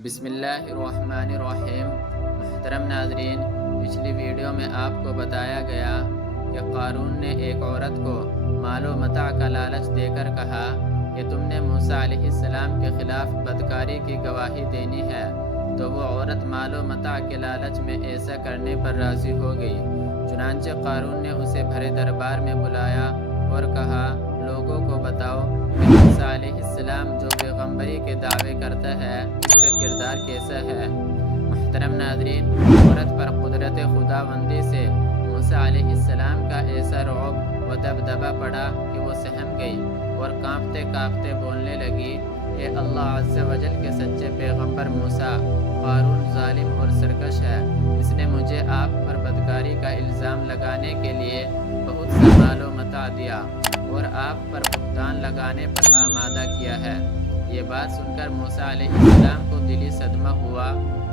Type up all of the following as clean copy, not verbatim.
بسم اللہ الرحمن الرحیم۔ محترم ناظرین، پچھلی ویڈیو میں آپ کو بتایا گیا کہ قارون نے ایک عورت کو مال و متاع کا لالچ دے کر کہا کہ تم نے موسیٰ علیہ السلام کے خلاف بدکاری کی گواہی دینی ہے، تو وہ عورت مال و متاع کے لالچ میں ایسا کرنے پر راضی ہو گئی۔ چنانچہ قارون نے اسے بھرے دربار میں بلایا اور کہا، لوگوں کو بتاؤ کہ موسیٰ علیہ السلام جو پیغمبری کے دعوے کرتا ہے اس کا کردار کیسا ہے۔ محترم ناظرین، عورت پر قدرت خداوندی سے موسیٰ علیہ السلام کا ایسا رعب و دبدبہ پڑا کہ وہ سہم گئی اور کانپتے کانپتے بولنے لگی، اے اللہ عز و جل کے سچے پیغمبر موسیٰ، قارون ظالم اور سرکش ہے۔ اس نے مجھے آپ پر بدکاری کا الزام لگانے کے لیے بہت سا مال و متاع دیا اور آپ پر بہتان لگانے پر آمادہ کیا ہے۔ یہ بات سن کر موسیٰ علیہ السلام کو دلی صدمہ ہوا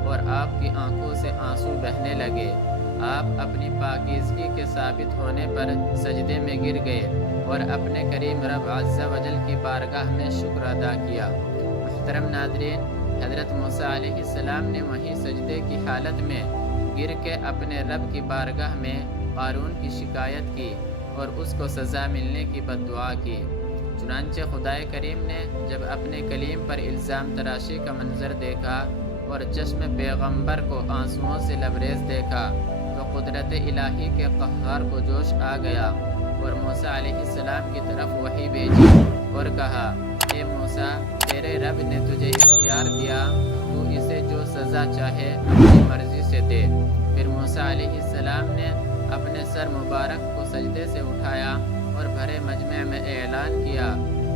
اور آپ کی آنکھوں سے آنسو بہنے لگے۔ آپ اپنی پاکیزگی کے ثابت ہونے پر سجدے میں گر گئے اور اپنے کریم رب عز و جل کی بارگاہ میں شکر ادا کیا۔ محترم ناظرین، حضرت موسیٰ علیہ السلام نے وہیں سجدے کی حالت میں گر کے اپنے رب کی بارگاہ میں قارون کی شکایت کی اور اس کو سزا ملنے کی بد دعا کی۔ چنانچہ خدائے کریم نے جب اپنے کلیم پر الزام تراشی کا منظر دیکھا اور چشم پیغمبر کو آنسوؤں سے لبریز دیکھا تو قدرت الہی کے قہار کو جوش آ گیا اور موسیٰ علیہ السلام کی طرف وحی بھیجی اور کہا، اے موسیٰ، تیرے رب نے تجھے اختیار دیا، تو اسے جو سزا چاہے اپنی مرضی سے دے۔ پھر موسیٰ علیہ السلام نے اپنے سر مبارک کو سجدے سے اٹھایا اور بھرے مجمع میں اعلان کیا،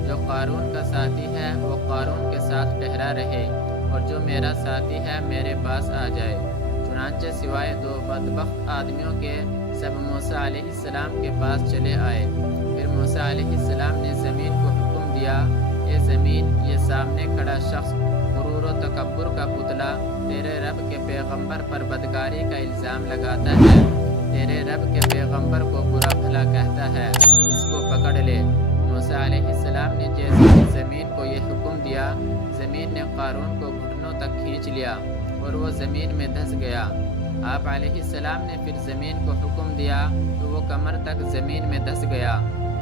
جو قارون کا ساتھی ہے وہ قارون کے ساتھ ٹھہرا رہے اور جو میرا ساتھی ہے میرے پاس آ جائے۔ چنانچہ سوائے دو بدبخت آدمیوں کے سب موسیٰ علیہ السلام کے پاس چلے آئے۔ پھر موسیٰ علیہ السلام نے زمین کو حکم دیا، اے زمین، یہ سامنے کھڑا شخص غرور و تکبر کا پتلا تیرے رب کے پیغمبر پر بدکاری کا الزام لگاتا ہے، تیرے رب کے پیغمبر کو برا بھلا کہتا ہے، اس کو پکڑ لے۔ موسیٰ علیہ السلام نے جیسے ہی زمین کو یہ حکم دیا، زمین نے قارون کو گھٹنوں تک کھینچ لیا اور وہ زمین میں دھس گیا۔ آپ علیہ السلام نے پھر زمین کو حکم دیا تو وہ کمر تک زمین میں دھس گیا۔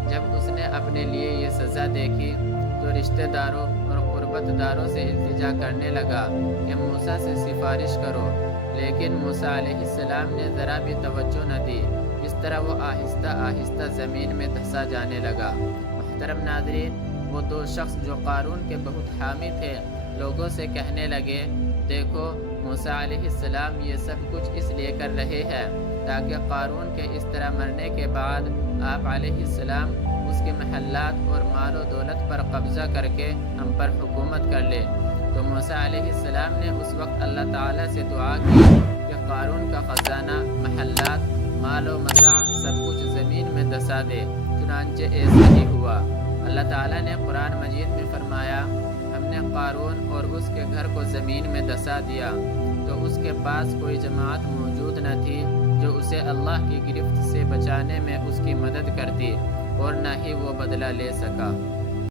جب اس نے اپنے لیے یہ سزا دیکھی تو رشتہ داروں اور قربت داروں سے التجا کرنے لگا کہ موسیٰ سے سفارش کرو، لیکن موسیٰ علیہ السلام نے ذرا بھی توجہ نہ دی۔ اس طرح وہ آہستہ آہستہ زمین میں دھسا جانے لگا۔ محترم ناظرین، وہ دو شخص جو قارون کے بہت حامی تھے لوگوں سے کہنے لگے، دیکھو موسیٰ علیہ السلام یہ سب کچھ اس لیے کر رہے ہیں تاکہ قارون کے اس طرح مرنے کے بعد آپ علیہ السلام اس کے محلات اور مال و دولت پر قبضہ کر کے ہم پر حکومت کر لے۔ تو موسیٰ علیہ السلام نے اس وقت اللہ تعالیٰ سے دعا کی کہ قارون کا خزانہ، محلات، مال و متاع سب کچھ زمین میں دھسا دے۔ چنانچہ ایسا ہی ہوا۔ اللہ تعالیٰ نے قرآن مجید میں فرمایا، ہم نے قارون اور اس کے گھر کو زمین میں دھسا دیا، تو اس کے پاس کوئی جماعت موجود نہ تھی جو اسے اللہ کی گرفت سے بچانے میں اس کی مدد کرتی، اور نہ ہی وہ بدلہ لے سکا۔